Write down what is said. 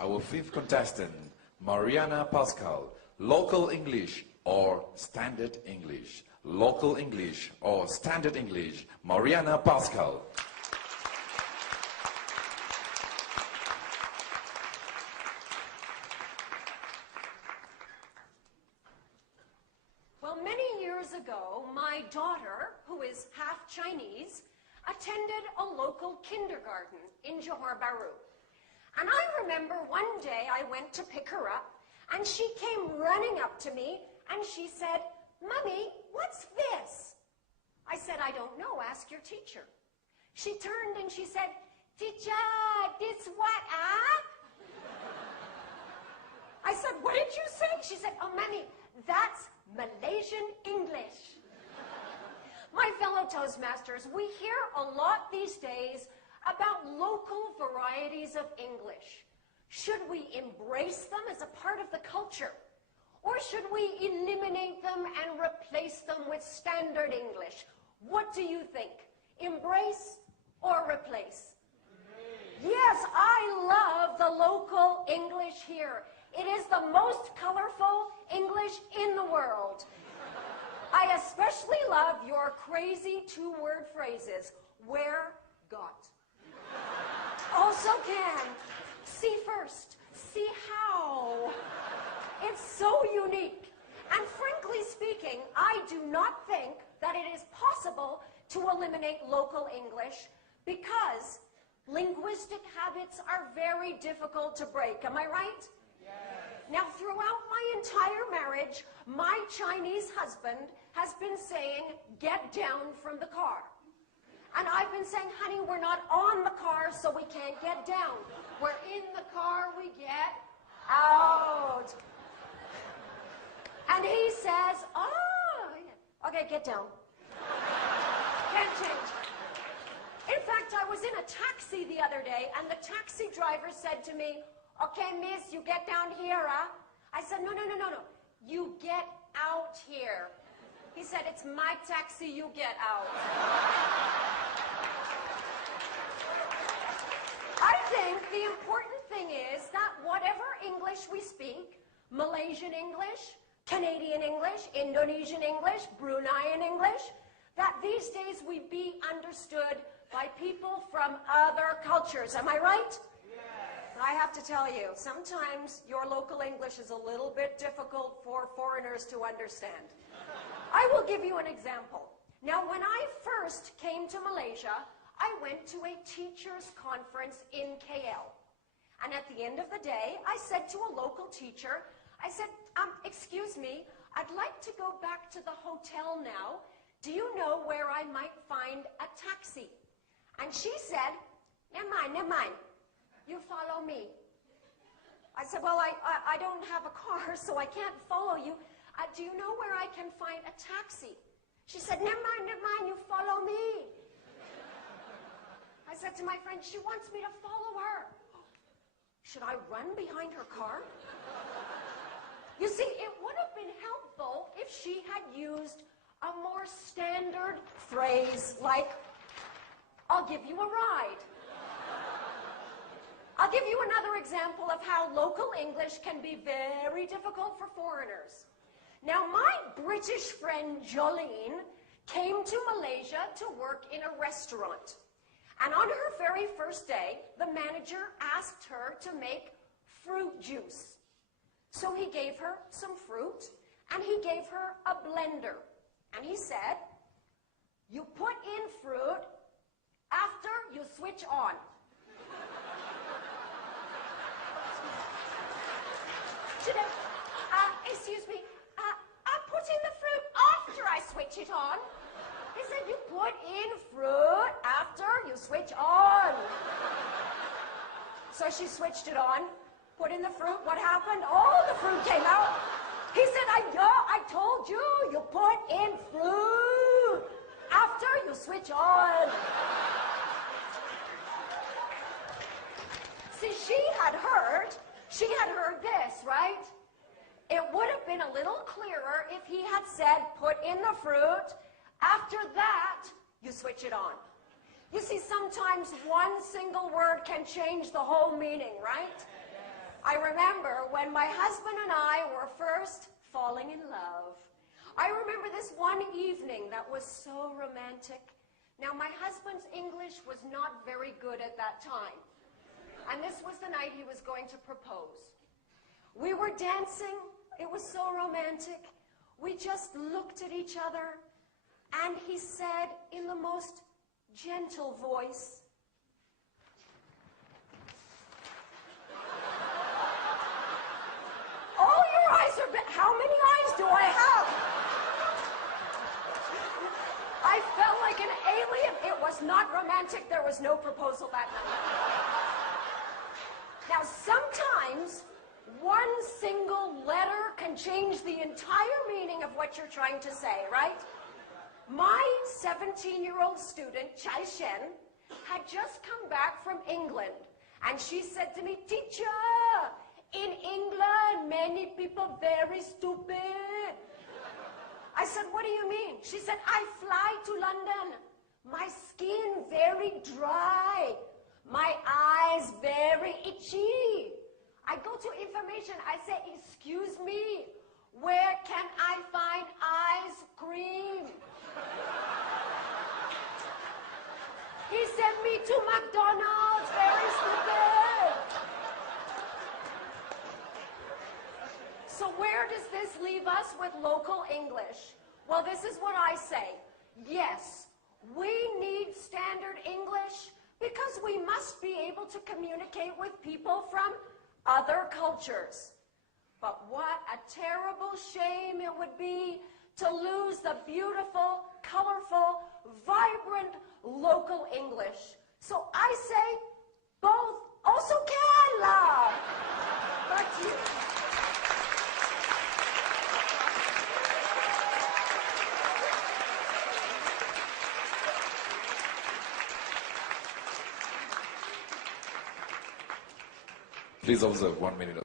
our fifth contestant, Mariana Pascal. Local English or Standard English? Local English or Standard English? Mariana Pascal. Well, many years ago, my daughter, who is half Chinese, attended a local kindergarten in Johor Bahru. And I remember one day I went to pick her up, and she came running up to me, and she said, "Mommy, what's this?" I said, "I don't know, ask your teacher." She turned and she said, "Teacher, this what, ah?" I said, "What did you say?" She said, "Oh, Mommy, that's Malaysian English." My fellow Toastmasters, we hear a lot these days about local varieties of English. Should we embrace them as a part of the culture? Or should we eliminate them and replace them with standard English? What do you think? Embrace or replace? Yes, I love the local English here. It is the most colorful English in the world. I especially love your crazy two-word phrases. Where, got. Also can. See first. See how. It's so unique. And frankly speaking, I do not think that it is possible to eliminate local English because linguistic habits are very difficult to break. Am I right? Yes. Now, throughout my entire marriage, my Chinese husband has been saying, "Get down from the car." And I've been saying, "Honey, we're not on the car, so we can't get down. We're in the car, we get out." And he says, "Oh, okay, get down." Can't change. In fact, I was in a taxi the other day, and the taxi driver said to me, "Okay, miss, you get down here, huh?" I said, No. You get out here." He said, "It's my taxi, you get out." I think the important thing is that whatever English we speak, Malaysian English, Canadian English, Indonesian English, Bruneian English, that these days we be understood by people from other cultures. Am I right? I have to tell you, sometimes your local English is a little bit difficult for foreigners to understand. I will give you an example. Now, when I first came to Malaysia, I went to a teachers' conference in KL. And at the end of the day, I said to a local teacher, I said, "Excuse me, I'd like to go back to the hotel now. Do you know where I might find a taxi?" And she said, never mind. You follow me." I said, "Well, I don't have a car, so I can't follow you. Do you know where I can find a taxi?" She said, never mind, you follow me." I said to my friend, "She wants me to follow her. Should I run behind her car?" You see, it would have been helpful if she had used a more standard phrase like, "I'll give you a ride." I'll give you another example of how local English can be very difficult for foreigners. Now, my British friend Jolene came to Malaysia to work in a restaurant. And on her very first day, the manager asked her to make fruit juice. So he gave her some fruit, and he gave her a blender. And he said, "You put in fruit after you switch on." Excuse me, I put in the fruit after I switch it on. He said, "You put in fruit after you switch on." So she switched it on, put in the fruit. What happened? All the fruit came out. He said, I told you, you put in fruit after you switch on. See, she had heard this, right? It would have been a little clearer if he had said, "Put in the fruit. After that, you switch it on." You see, sometimes one single word can change the whole meaning, right? I remember when my husband and I were first falling in love. I remember this one evening that was so romantic. Now, my husband's English was not very good at that time. And this was the night he was going to propose. We were dancing. It was so romantic. We just looked at each other, and he said in the most gentle voice, "Oh, your eyes are big. How many eyes do I have?" I felt like an alien. It was not romantic. There was no proposal that night. Now, sometimes one single letter can change the entire meaning of what you're trying to say, right? My 17-year-old student, Chai Shen, had just come back from England, and she said to me, "Teacher, in England, many people very stupid." I said, "What do you mean?" She said, "I fly to London. My skin very dry. My eyes very itchy. I go to information. I say, 'Excuse me, where can I find ice cream?' He sent me to McDonald's. Very stupid." So where does this leave us with local English? Well, this is what I say. Yes, we need standard English because we must be able to communicate with people from other cultures. But what a terrible shame it would be to lose the beautiful, colorful, vibrant local English. So I say both also can, love. Back to you. Please observe 1 minute.